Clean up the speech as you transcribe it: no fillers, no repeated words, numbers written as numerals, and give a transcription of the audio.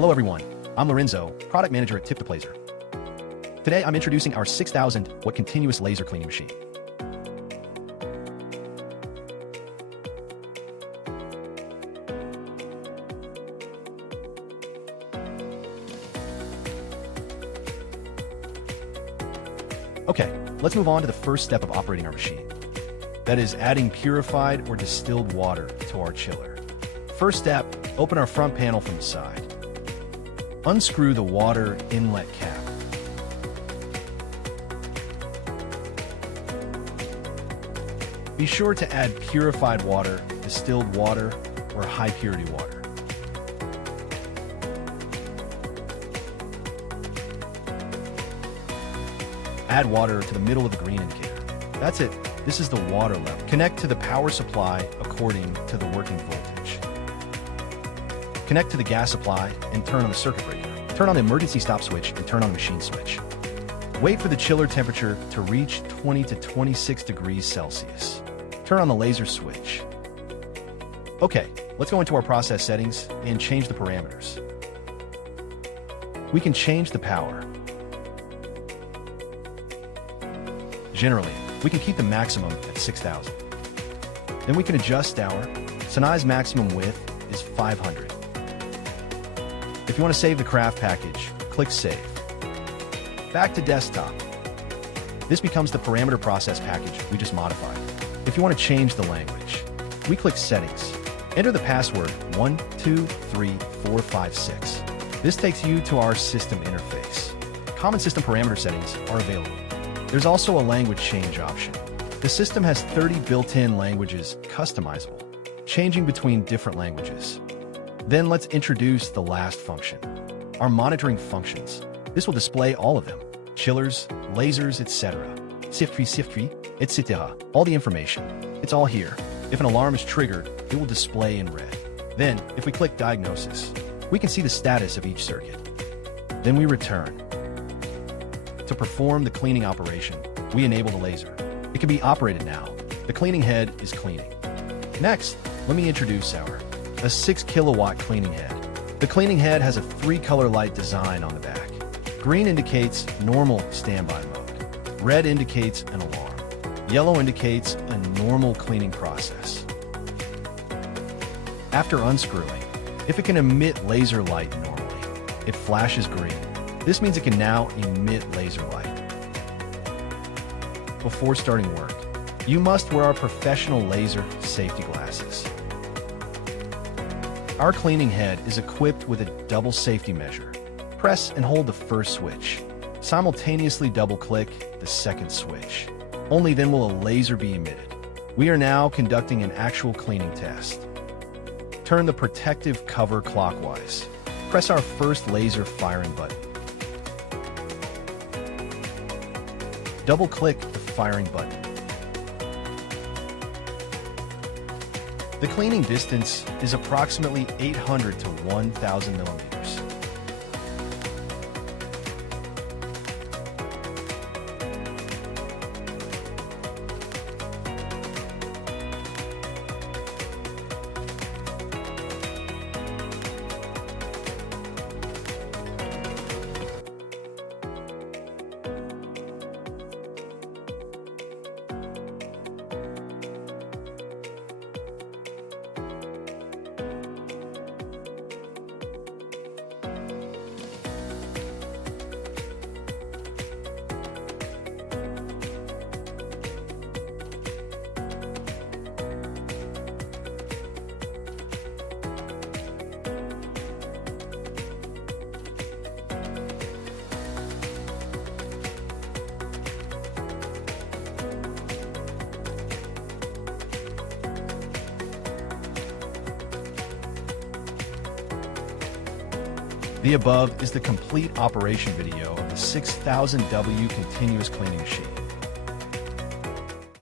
Hello everyone, I'm Lorenzo, product manager at Tiptop Laser. Today I'm introducing our 6000 watt continuous laser cleaning machine. Okay, let's move on to the first step of operating our machine. That is adding purified or distilled water to our chiller. First step, open our front panel from the side. Unscrew the water inlet cap. Be sure to add purified water, distilled water, or high purity water. Add water to the middle of the green indicator. That's it. This is the water level. Connect to the power supply according to the working voltage. Connect to the gas supply and turn on the circuit breaker. Turn on the emergency stop switch and turn on the machine switch. Wait for the chiller temperature to reach 20 to 26 degrees Celsius. Turn on the laser switch. Okay, let's go into our process settings and change the parameters. We can change the power. Generally, we can keep the maximum at 6,000. Then we can adjust our size maximum width is 500. If you want to save the craft package, click Save. Back to desktop. This becomes the parameter process package we just modified. If you want to change the language, we click Settings. Enter the password 123456. This takes you to our system interface. Common system parameter settings are available. There's also a language change option. The system has 30 built-in languages customizable, changing between different languages. Then let's introduce the last function, our monitoring functions. This will display all of them, chillers, lasers, etc. Circuit, etc. All the information. It's all here. If an alarm is triggered, it will display in red. Then, if we click Diagnosis, we can see the status of each circuit. Then we return. To perform the cleaning operation, we enable the laser. It can be operated now. The cleaning head is cleaning. Next, let me introduce a 6 kilowatt cleaning head. The cleaning head has a 3-color light design on the back. Green indicates normal standby mode. Red indicates an alarm. Yellow indicates a normal cleaning process. After unscrewing, if it can emit laser light normally, it flashes green. This means it can now emit laser light. Before starting work, you must wear our professional laser safety glasses. Our cleaning head is equipped with a double safety measure. Press and hold the first switch. Simultaneously double-click the second switch. Only then will a laser be emitted. We are now conducting an actual cleaning test. Turn the protective cover clockwise. Press our first laser firing button. Double-click the firing button. The cleaning distance is approximately 800 to 1,000 millimeters. The above is the complete operation video of the 6000W continuous cleaning machine.